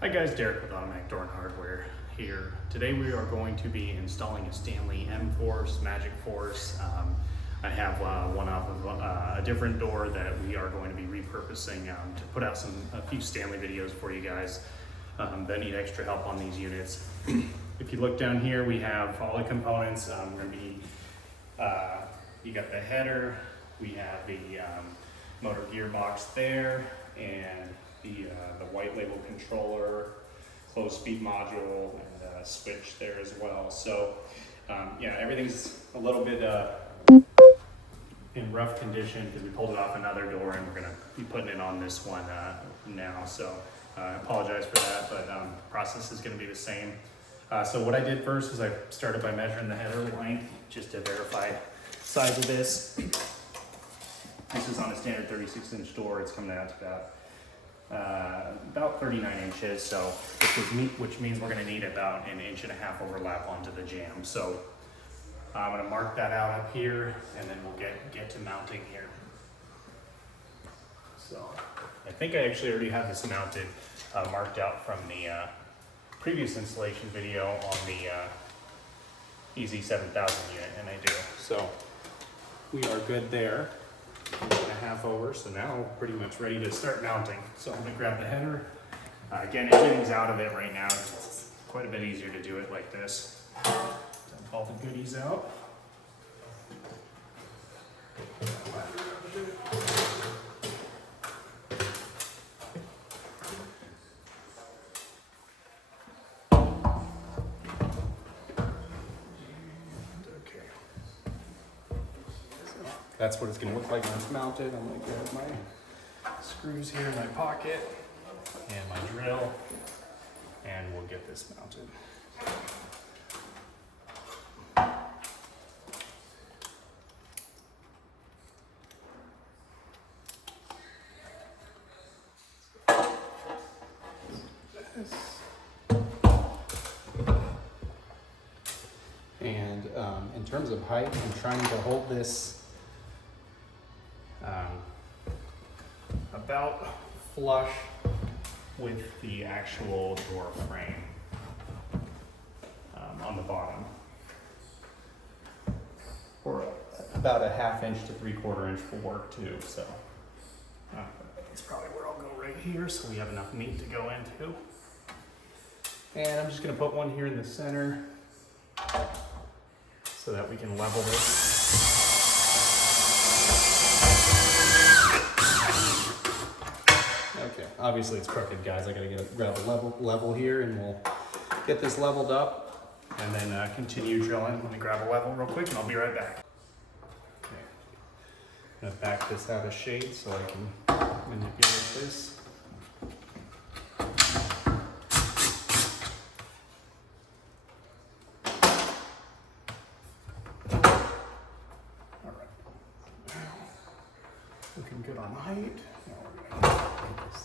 Hi guys, Derek with Automatic Door and Hardware here. Today we are going to be installing a Stanley Magic Force. I have one off of a different door that we are going to be repurposing to put out a few Stanley videos for you guys that need extra help on these units. If you look down here, we have all the components. We're going to be, you got the header, we have the motor gearbox there, and the white label controller, closed speed module, and switch there as well. So yeah, everything's a little bit in rough condition because we pulled it off another door and we're gonna be putting it on this one now. So I apologize for that, but the process is gonna be the same. So what I did first is I started by measuring the header length just to verify size of this. This is on a standard 36-inch door. It's coming out to about 39 inches, so which means we're going to need about 1.5 inches overlap onto the jamb. So I'm going to mark that out up here, and then we'll get to mounting here. So I think I actually already have this mounted, marked out from the previous installation video on the EZ7000 unit, and I do. So we are good there. 1.5 over, so now we're pretty much ready to start mounting. So I'm going to grab the header. Again, everything's out of it right now. It's quite a bit easier to do it like this. Dump all the goodies out. That's what it's going to look like when it's mounted. I'm going to grab my screws here in my pocket and my drill, and we'll get this mounted. And in terms of height, I'm trying to hold this about flush with the actual door frame on the bottom, or about 1/2 inch to 3/4 inch will work too. So it's probably where I'll go right here, so we have enough meat to go into. And I'm just going to put one here in the center so that we can level this. Okay, obviously it's crooked, guys. I gotta grab a level here, and we'll get this leveled up and then continue drilling. Let me grab a level real quick and I'll be right back. Okay, I'm gonna back this out of shade so I can manipulate this. All right, now looking good on height. Now we're gonna get this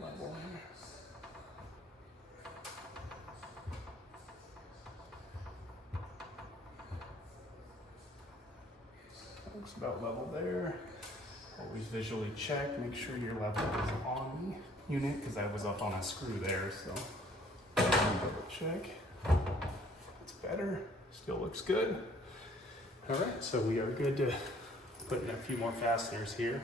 level here. That looks about level there. Always visually check, make sure your level is on the unit, because I was up on a screw there, so double check. It's better, still looks good. All right, so we are good to put in a few more fasteners here.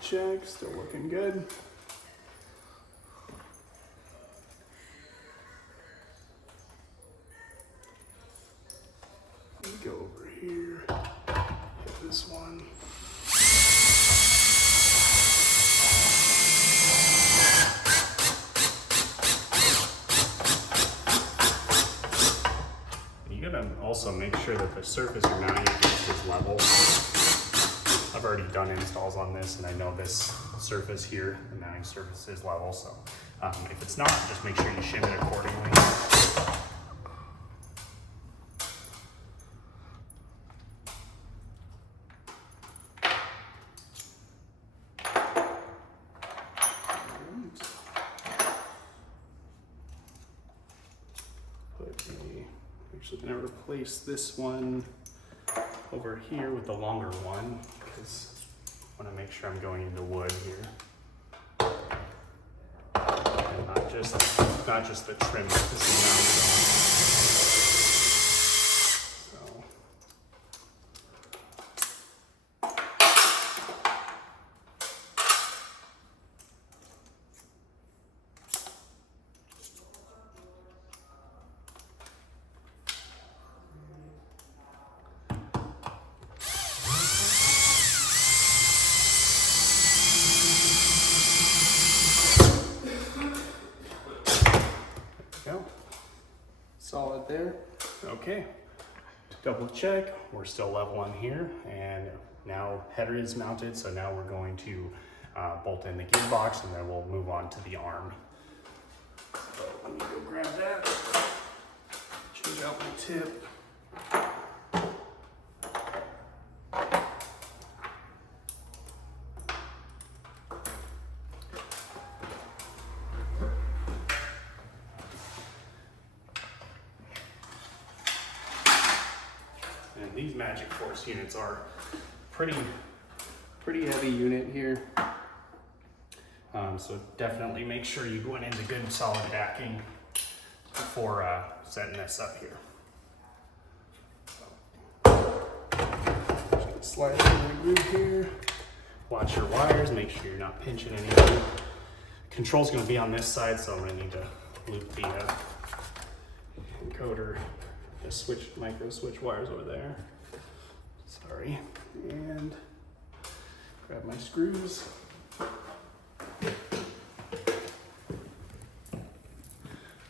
Check, still looking good. Let me go over here, hit this one. You gotta also make sure that the surface you're mounting against is level. I've already done installs on this, and I know this surface here, the mounting surface, is level. So if it's not, just make sure you shim it accordingly. I'm gonna replace this one over here with the longer one because I want to make sure I'm going into wood here, and not just the trim that this is mounted on. Solid there. Okay, double check, we're still level on here, and now header is mounted, so now we're going to bolt in the gearbox, and then we'll move on to the arm. So let me go grab that, change out my tip. And these Magic Force units are pretty heavy unit here. So definitely make sure you go into good solid backing before setting this up here. Just gonna slide it in the groove here. Watch your wires, make sure you're not pinching anything. Control's gonna be on this side, so I'm gonna need to loop the encoder. Just micro switch wires over there. Sorry. And grab my screws.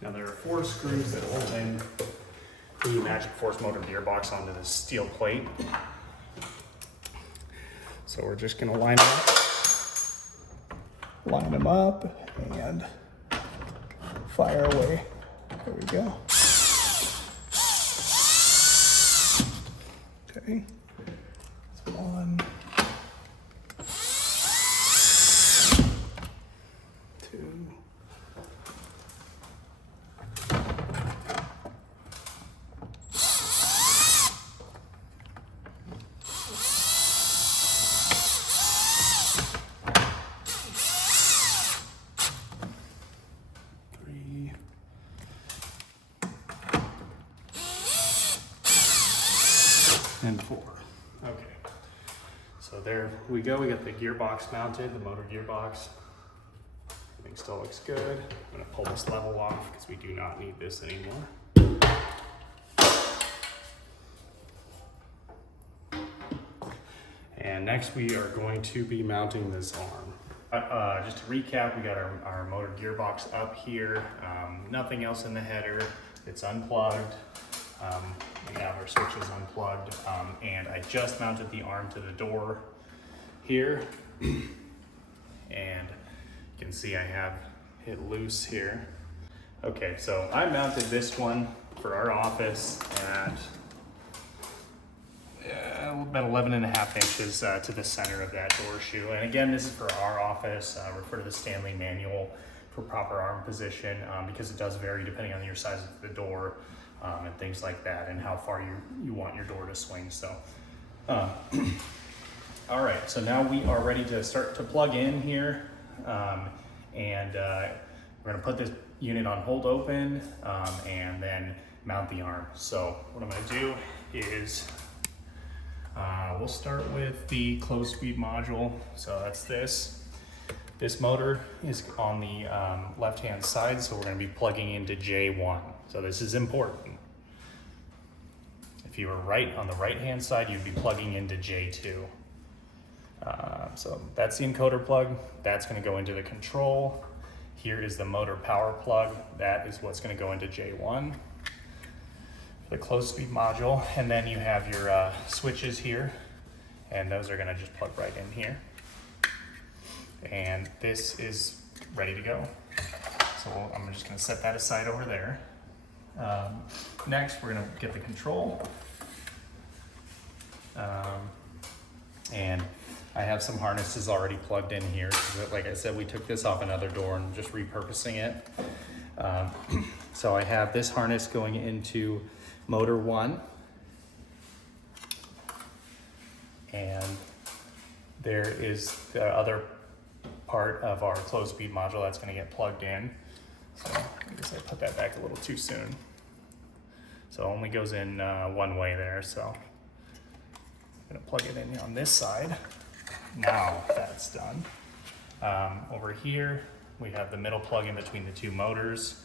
Now there are 4 screws that hold in the Magic Force motor gearbox onto this steel plate. So we're just gonna line them up and fire away. There we go. Okay, that's 1, 2, 3, and 4. Okay, so there we go. We got the gearbox mounted, the motor gearbox. Everything still looks good. I'm gonna pull this level off because we do not need this anymore. And next we are going to be mounting this arm. Just to recap, we got our motor gearbox up here. Nothing else in the header. It's unplugged. We have our switches unplugged, and I just mounted the arm to the door here, and you can see I have it loose here. Okay, so I mounted this one for our office at about 11.5 inches to the center of that door shoe. And again, this is for our office. Refer to the Stanley manual for proper arm position, because it does vary depending on your size of the door. And things like that, and how far you want your door to swing. So, all right, so now we are ready to start to plug in here, and we're gonna put this unit on hold open, and then mount the arm. So what I'm gonna do is, we'll start with the closed speed module. So that's this. This motor is on the left-hand side, so we're gonna be plugging into J1. So this is important. If you were on the right-hand side, you'd be plugging into J2. So that's the encoder plug. That's gonna go into the control. Here is the motor power plug. That is what's gonna go into J1. The closed speed module. And then you have your switches here, and those are gonna just plug right in here. And this is ready to go. So I'm just gonna set that aside over there. Next, we're gonna get the control. And I have some harnesses already plugged in here. Like I said, we took this off another door and just repurposing it. So I have this harness going into motor 1. And there is the other part of our closed speed module that's going to get plugged in. So I guess I put that back a little too soon. So it only goes in one way there. So I'm going to plug it in on this side. Now that's done. Over here, we have the middle plug in between the two motors.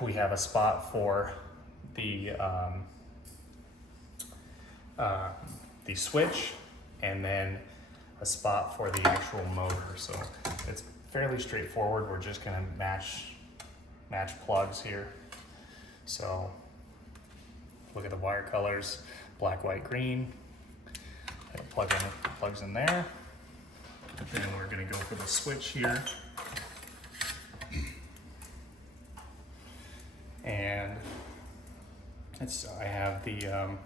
We have a spot for the switch, and then a spot for the actual motor. So it's fairly straightforward. We're just gonna match plugs here. So look at the wire colors, black, white, green. Plugs in there. Then we're gonna go for the switch here. And I have the,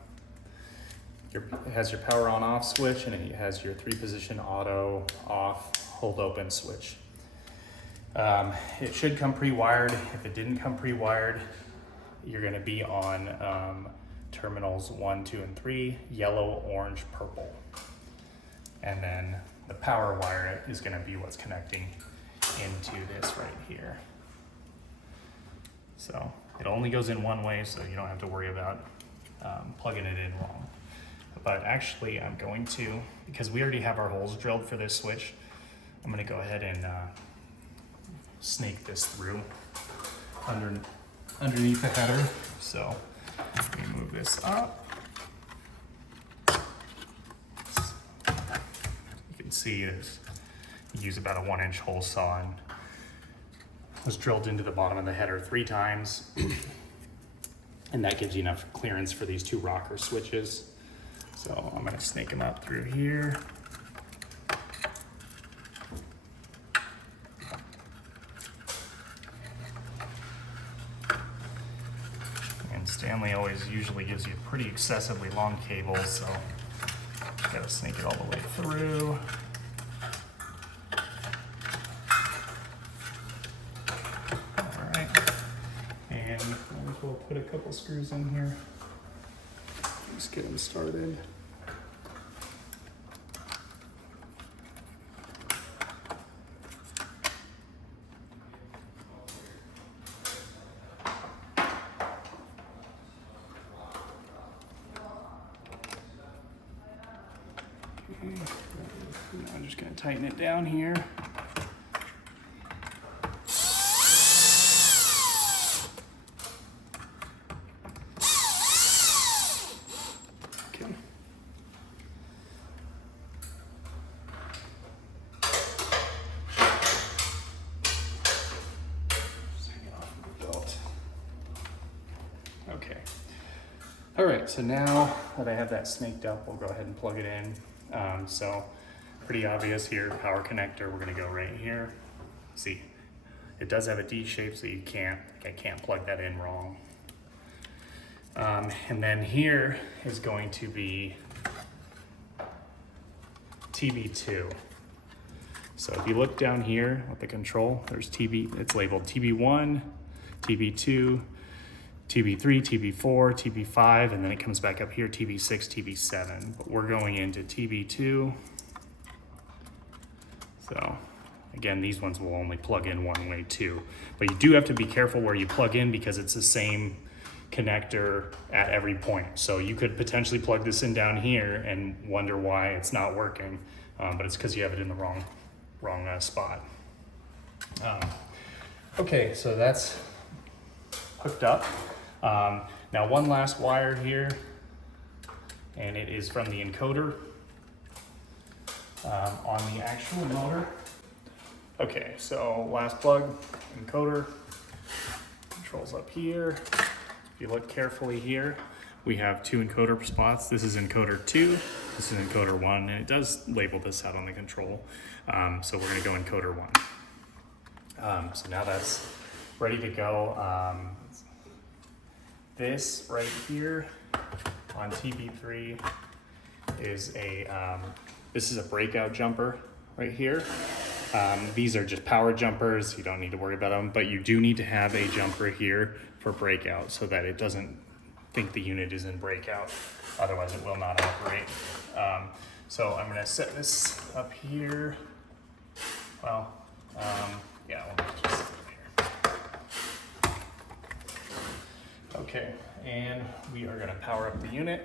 it has your power on off switch, and it has your 3-position auto off hold open switch. It should come pre-wired. If it didn't come pre-wired, you're gonna be on terminals 1, 2, and 3, yellow, orange, purple. And then the power wire is gonna be what's connecting into this right here. So it only goes in one way, so you don't have to worry about plugging it in wrong. But actually I'm going to, because we already have our holes drilled for this switch, I'm gonna go ahead and snake this through underneath the header. So let me move this up. You can see you use about a 1-inch hole saw, and was drilled into the bottom of the header 3 times. And that gives you enough clearance for these 2 rocker switches. So I'm gonna snake them up through here. And Stanley usually gives you pretty excessively long cables, so gotta snake it all the way through. We'll put a couple screws in here. Just get them started. I'm just going to tighten it down here. Okay. All right, so now that I have that snaked up, we'll go ahead and plug it in. So pretty obvious here, power connector, we're gonna go right here. See, it does have a D shape, so I can't plug that in wrong. And then here is going to be TB2. So if you look down here at the control, there's it's labeled TB1, TB2, TB3, TB4, TB5, and then it comes back up here, TB6, TB7. But we're going into TB2. So again, these ones will only plug in one way too. But you do have to be careful where you plug in, because it's the same connector at every point. So you could potentially plug this in down here and wonder why it's not working, but it's because you have it in the wrong spot. Okay, so that's hooked up. Now one last wire here, and it is from the encoder on the actual motor. Okay, so last plug, encoder, controls up here. If you look carefully here, we have 2 encoder spots. This is encoder 2, this is encoder 1, and it does label this out on the control. So we're gonna go encoder 1. So now that's ready to go. This right here on TB3 is this is a breakout jumper right here. These are just power jumpers. You don't need to worry about them, but you do need to have a jumper here for breakout so that it doesn't think the unit is in breakout. Otherwise it will not operate. So I'm gonna set this up here. Well, yeah, we'll just set it up here. Okay, and we are gonna power up the unit.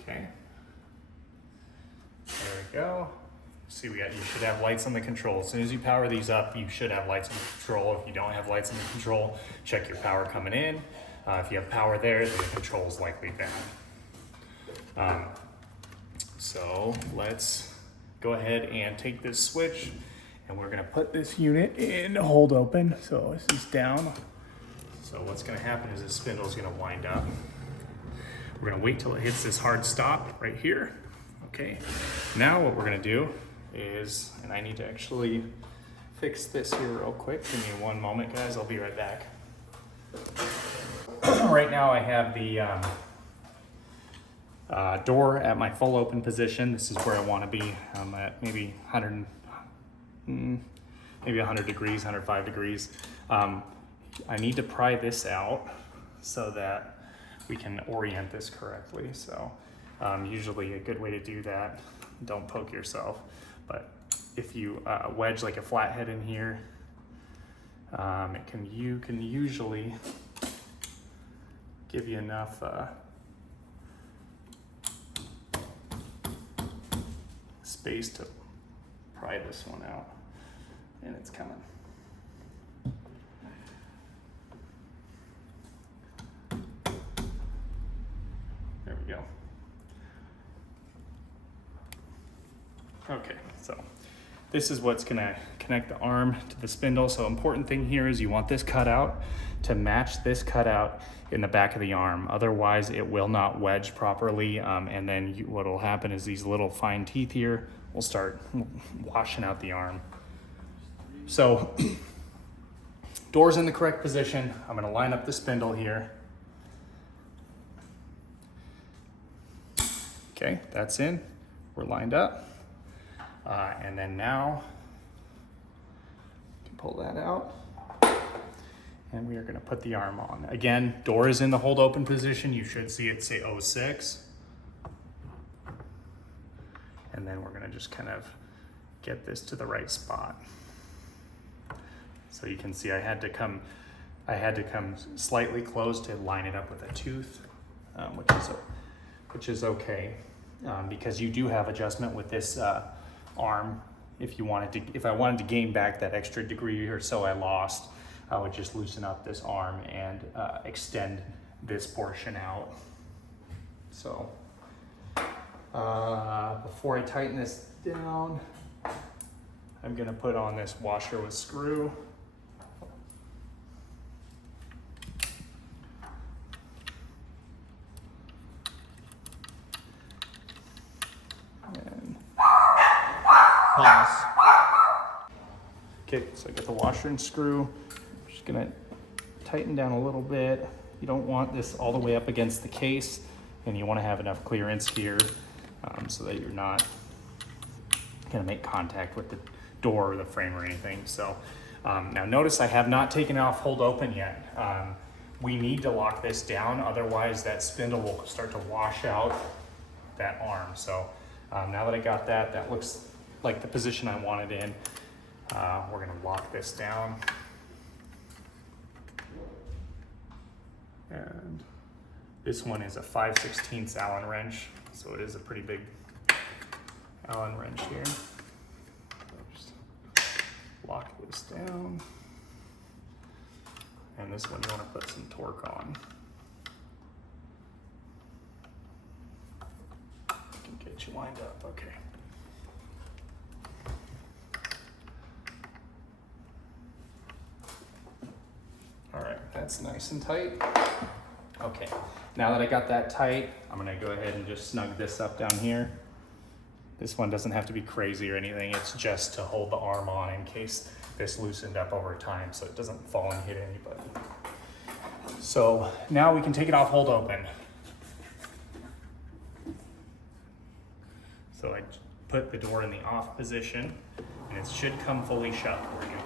Okay, there we go. See, you should have lights on the control. As soon as you power these up, you should have lights on the control. If you don't have lights on the control, check your power coming in. If you have power there, then the control is likely down. So let's go ahead and take this switch, and we're gonna put this unit in hold open. So this is down. So what's gonna happen is this spindle is gonna wind up. We're gonna wait till it hits this hard stop right here. Okay, now what we're gonna do is, and I need to actually fix this here real quick. Give me one moment, guys, I'll be right back. Right now I have the door at my full open position. This is where I want to be. I'm at maybe 100 degrees, 105 degrees. I need to pry this out so that we can orient this correctly. So usually a good way to do that, don't poke yourself, but if you wedge like a flathead in here, you can usually give you enough space to pry this one out, and it's coming. There we go. Okay, so this is what's gonna connect the arm to the spindle. So important thing here is you want this cutout to match this cutout in the back of the arm. Otherwise it will not wedge properly, and then what will happen is these little fine teeth here will start washing out the arm. So door's in the correct position. I'm gonna line up the spindle here. Okay, that's in, we're lined up. And then now, you can pull that out, and we are gonna put the arm on. Again, door is in the hold open position. You should see it say 06. And then we're gonna just kind of get this to the right spot. So you can see I had to come slightly close to line it up with a tooth, which is okay, because you do have adjustment with this arm. If I wanted to gain back that extra degree or so I lost, I would just loosen up this arm and extend this portion out. So before I tighten this down, I'm gonna put on this washer with screw. Pause. Okay, so I got the washer and screw. I'm just gonna tighten down a little bit. You don't want this all the way up against the case, and you want to have enough clearance here so that you're not gonna make contact with the door or the frame or anything. So now notice I have not taken off hold open yet. We need to lock this down, otherwise that spindle will start to wash out that arm. So now that I got that, that looks like the position I wanted in. We're gonna lock this down. And this one is a 5/16 Allen wrench, so it is a pretty big Allen wrench here. So just lock this down. And this one you wanna put some torque on. Can get you lined up, okay. All right, that's nice and tight. Okay, now that I got that tight, I'm gonna go ahead and just snug this up down here. This one doesn't have to be crazy or anything. It's just to hold the arm on in case this loosened up over time so it doesn't fall and hit anybody. So now we can take it off hold open. So I put the door in the off position, and it should come fully shut for you.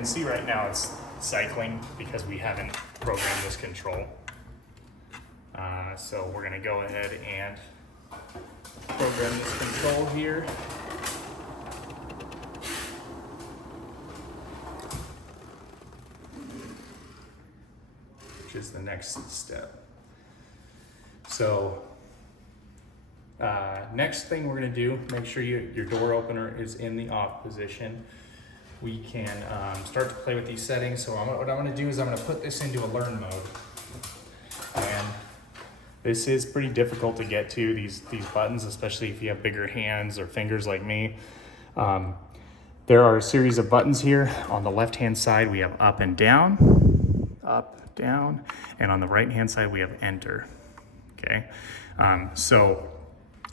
can see right now it's cycling because we haven't programmed this control. So we're gonna go ahead and program this control here. Which is the next step. So next thing we're gonna do, make sure your door opener is in the off position. We can start to play with these settings. So what I'm gonna do is I'm gonna put this into a learn mode. And this is pretty difficult to get to, these buttons, especially if you have bigger hands or fingers like me. There are a series of buttons here. On the left-hand side, we have up and down, up, down, and on the right-hand side, we have enter, okay? So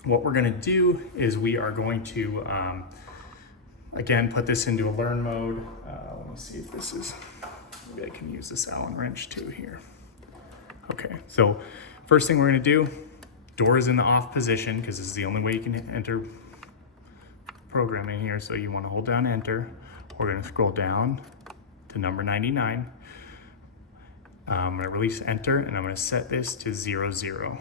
what we're gonna do is we are going to, again, put this into a learn mode. Let me see if this is, maybe I can use this Allen wrench too here. Okay, so first thing we're gonna do, door is in the off position because this is the only way you can enter programming here. So you wanna hold down enter. We're gonna scroll down to number 99. I'm gonna release enter and I'm gonna set this to 0, 0.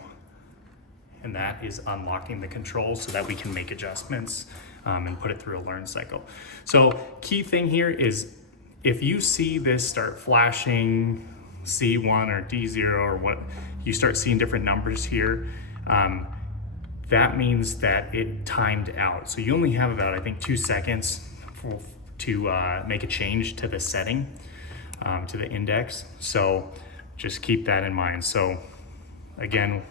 And that is unlocking the controls so that we can make adjustments and put it through a learn cycle. So key thing here is if you see this start flashing C1 or D0 or what, you start seeing different numbers here, that means that it timed out. So you only have about, I think, 2 seconds to make a change to the setting, to the index. So just keep that in mind. So again,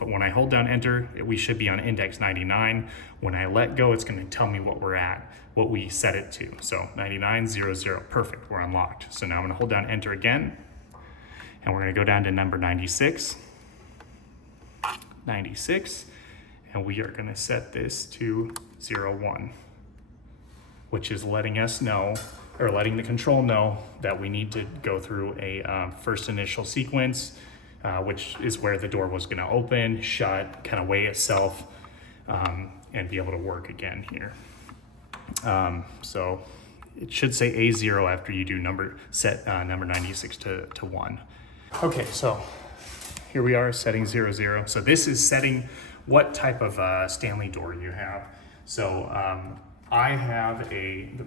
when I hold down enter, we should be on index 99. When I let go, it's gonna tell me what we're at, what we set it to. So 99, 0, 0, perfect, we're unlocked. So now I'm gonna hold down enter again, and we're gonna go down to number 96, 96, and we are gonna set this to 0, 1, which is letting us know, or letting the control know that we need to go through a first initial sequence, which is where the door was gonna open, shut, kind of weigh itself, and be able to work again here. So it should say A0 after you do set number 96 to 1. Okay, so here we are setting 0, 0. So this is setting what type of Stanley door you have. So I have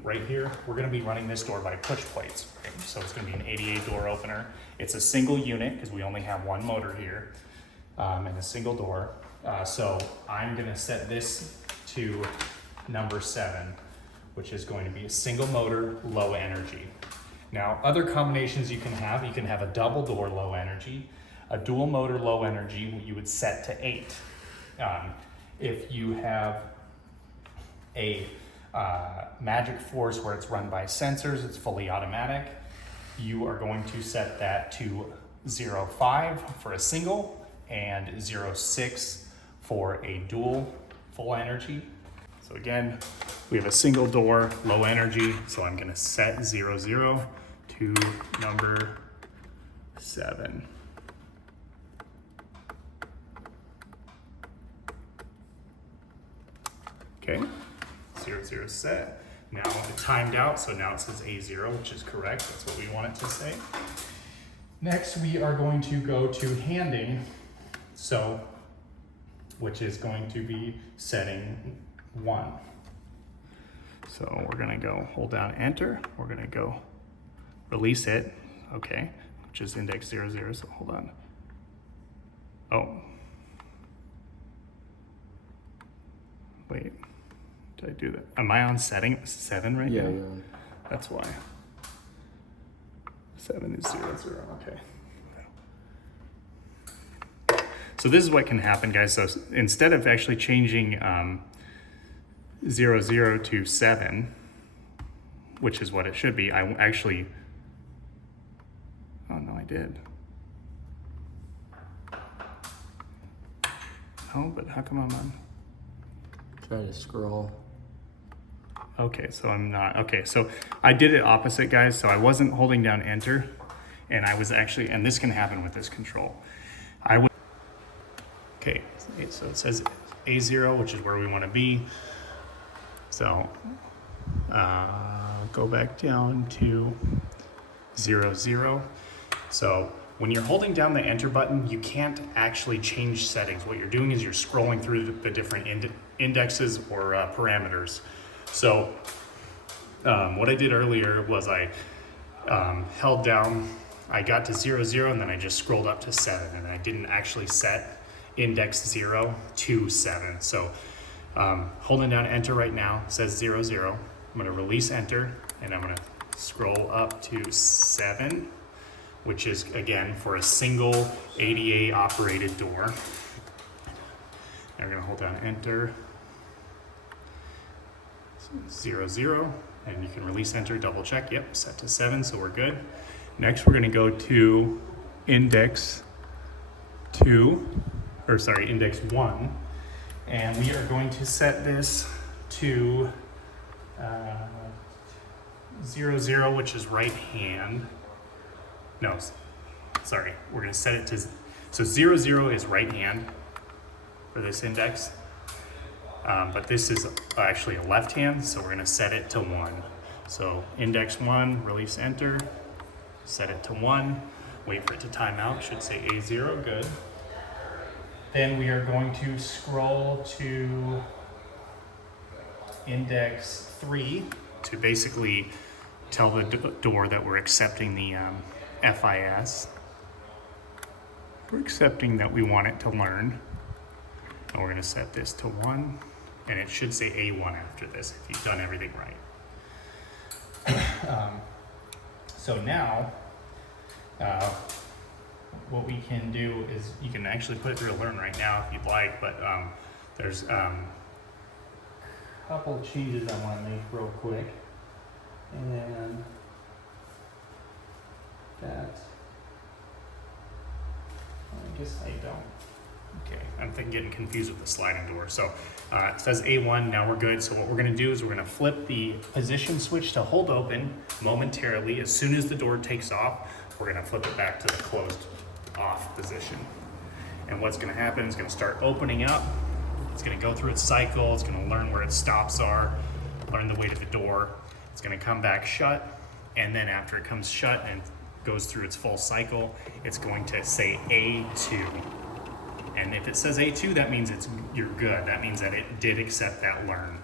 right here, we're gonna be running this door by push plates. Okay? So it's gonna be an 88 door opener. It's a single unit because we only have one motor here and a single door. So I'm gonna set this to number 7, which is going to be a single motor, low energy. Now, other combinations you can have a double door low energy, a dual motor low energy, you would set to 8. If you have a Magic Force where it's run by sensors, it's fully automatic, you are going to set that to 0.5 for a single and 0.6 for a dual full energy. So again, we have a single door, low energy, so I'm gonna set 0, 0 to number 7. Okay, 0, 0 set. Now it timed out, so now it says A0, which is correct. That's what we want it to say. Next, we are going to go to handing, which is going to be setting 1. So we're gonna go hold down enter. We're gonna go release it, okay, which is index 0, 0, so hold on. Oh. Wait. Did I do that? Am I on setting 7 right now? Yeah, you're on. That's why. 7 is 0, 0, okay. So this is what can happen, guys. So instead of actually changing 0, 0 to 7, which is what it should be, I actually, oh no, I did. Oh, but how come I'm on? Try to scroll. Okay, so I'm not, okay, so I did it opposite, guys. So I wasn't holding down enter, and I was actually, and this can happen with this control. Okay, so it says A0, which is where we want to be. So go back down to 0, 0. So when you're holding down the enter button, you can't actually change settings. What you're doing is you're scrolling through the different indexes or parameters. So what I did earlier was I held down, I got to 0, 0, and then I just scrolled up to 7, and I didn't actually set index 0 to 7. So holding down enter right now says 0, 0. I'm gonna release enter, and I'm gonna scroll up to 7, which is again for a single ADA operated door. And we're gonna hold down enter, 0, 0, and you can release enter, double check, yep, set to 7, so we're good. Next we're gonna go to index 1, and we are going to set this to 0, 0, which is right hand. No, sorry, we're gonna set it to, so 0, 0 is right hand for this index, but this is actually a left hand, so we're gonna set it to 1. So index 1, release enter, set it to 1, wait for it to time out, should say A0, good. Then we are going to scroll to index 3 to basically tell the door that we're accepting the FIS. We're accepting that we want it to learn. And we're gonna set this to 1, and it should say A1 after this if you've done everything right. So now, what we can do is, you can actually put it through a learn right now if you'd like, but there's a couple changes I wanna make real quick. And that, I guess I don't. Okay, I'm getting confused with the sliding door. So it says A1, now we're good. So what we're gonna do is we're gonna flip the position switch to hold open momentarily. As soon as the door takes off, we're gonna flip it back to the closed off position. And what's gonna happen is it's gonna start opening up. It's gonna go through its cycle. It's gonna learn where its stops are, learn the way to the door. It's gonna come back shut. And then after it comes shut and goes through its full cycle, it's going to say A2. And if it says A2, that means you're good. That means that it did accept that learn.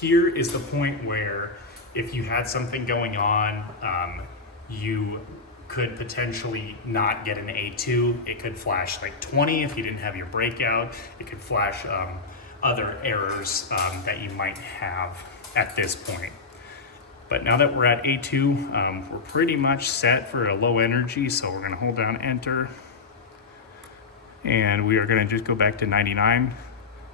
Here is the point where if you had something going on, you could potentially not get an A2. It could flash like 20 if you didn't have your breakout. It could flash other errors that you might have at this point. But now that we're at A2, we're pretty much set for a low energy, so we're gonna hold down enter. And we are gonna just go back to 99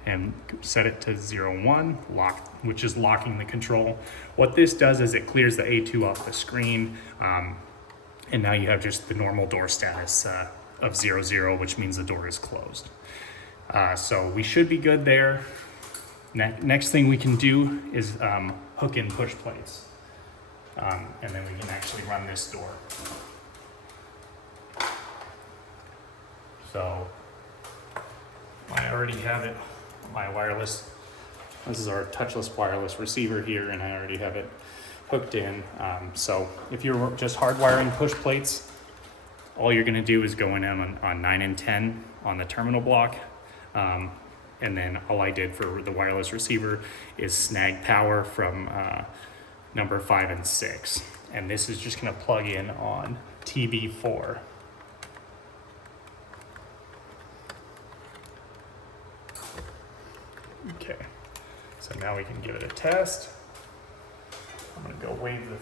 and set it to 0, 1, lock, which is locking the control. What this does is it clears the A2 off the screen, and now you have just the normal door status of 0, 0, which means the door is closed. So we should be good there. Next thing we can do is hook in push plates. And then we can actually run this door. So I already have it, my wireless, this is our touchless wireless receiver here, and I already have it hooked in. So if you're just hardwiring push plates, all you're gonna do is go in on 9 and 10 on the terminal block. And then all I did for the wireless receiver is snag power from number 5 and 6. And this is just gonna plug in on TB4. Okay, so now we can give it a test. I'm gonna go wave the,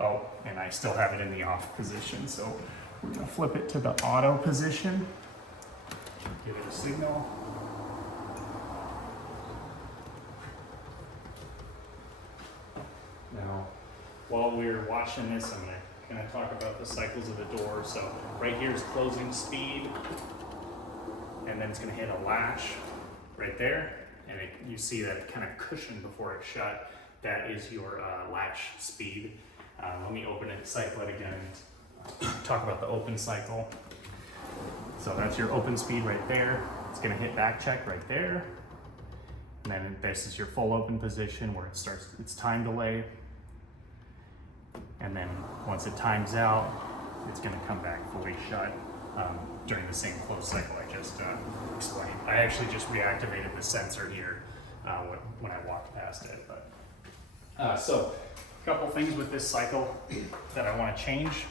oh, and I still have it in the off position, so we're gonna flip it to the auto position. Give it a signal. Now, while we're watching this, I'm gonna talk about the cycles of the door. So right here is closing speed, and then it's gonna hit a latch right there, and you see that it kind of cushioned before it shut. That is your latch speed. Let me open it, cycle it again, talk about the open cycle. So that's your open speed right there. It's gonna hit back check right there. And then this is your full open position where it starts its time delay. And then once it times out, it's gonna come back fully shut during the same close cycle I just explained. I actually just reactivated the sensor here when I walked past it. But so a couple things with this cycle that I wanna change.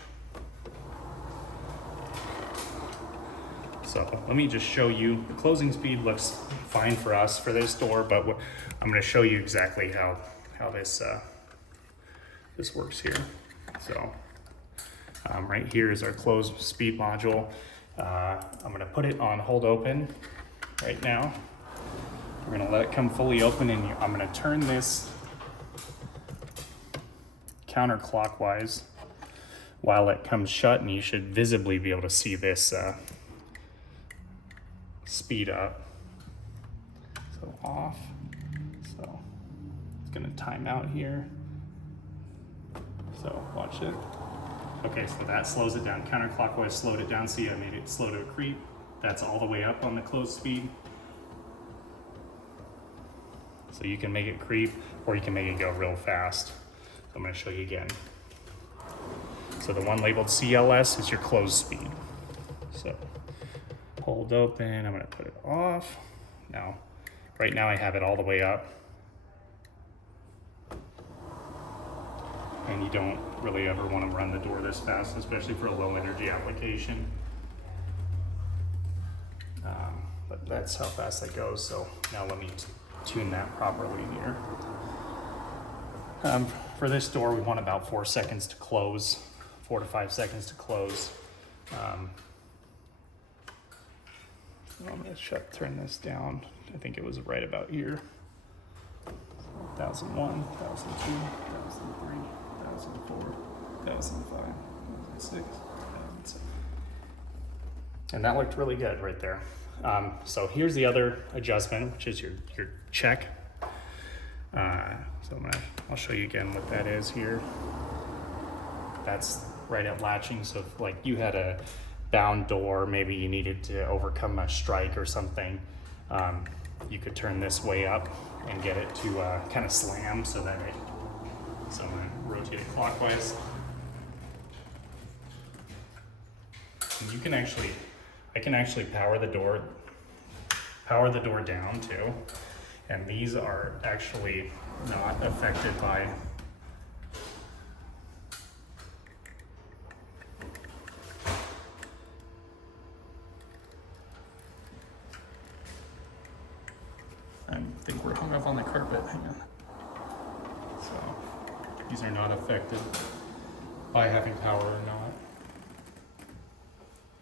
So let me just show you, the closing speed looks fine for us for this door, but I'm gonna show you exactly how this this works here. So right here is our close speed module. I'm gonna put it on hold open right now. We're gonna let it come fully open, and I'm gonna turn this counterclockwise while it comes shut, and you should visibly be able to see this speed up. So off. So it's gonna time out here. So watch it. Okay, so that slows it down. Counterclockwise slowed it down. See, I made it slow to a creep. That's all the way up on the closed speed. So you can make it creep, or you can make it go real fast. So I'm gonna show you again. So the one labeled CLS is your closed speed. So hold open, I'm gonna put it off. Now, right now I have it all the way up. And you don't really ever want to run the door this fast, especially for a low energy application. But that's how fast that goes. So now let me tune that properly here. For this door, we want about 4 seconds to close, 4 to 5 seconds to close. I'm gonna turn this down. I think it was right about here. 1001, 1002, 1003, 1004, 1005, 1006, 1007. And that looked really good right there. So here's the other adjustment, which is your check. So I'll show you again what that is here. That's right at latching. So if like you had a bound door, maybe you needed to overcome a strike or something, you could turn this way up and get it to kind of slam so that so I'm gonna rotate it clockwise. And I can actually power the door down too. And these are actually not affected by I think we're hung up on the carpet. Hang on. So these are not affected by having power or not.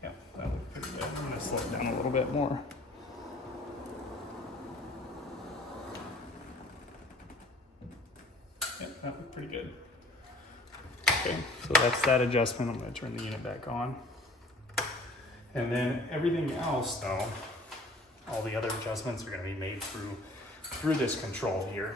Yeah, that looked pretty good. I'm gonna slow it down a little bit more. Yeah, that looked pretty good. Okay, so that's that adjustment. I'm gonna turn the unit back on. And then everything else though, all the other adjustments are gonna be made through this control here.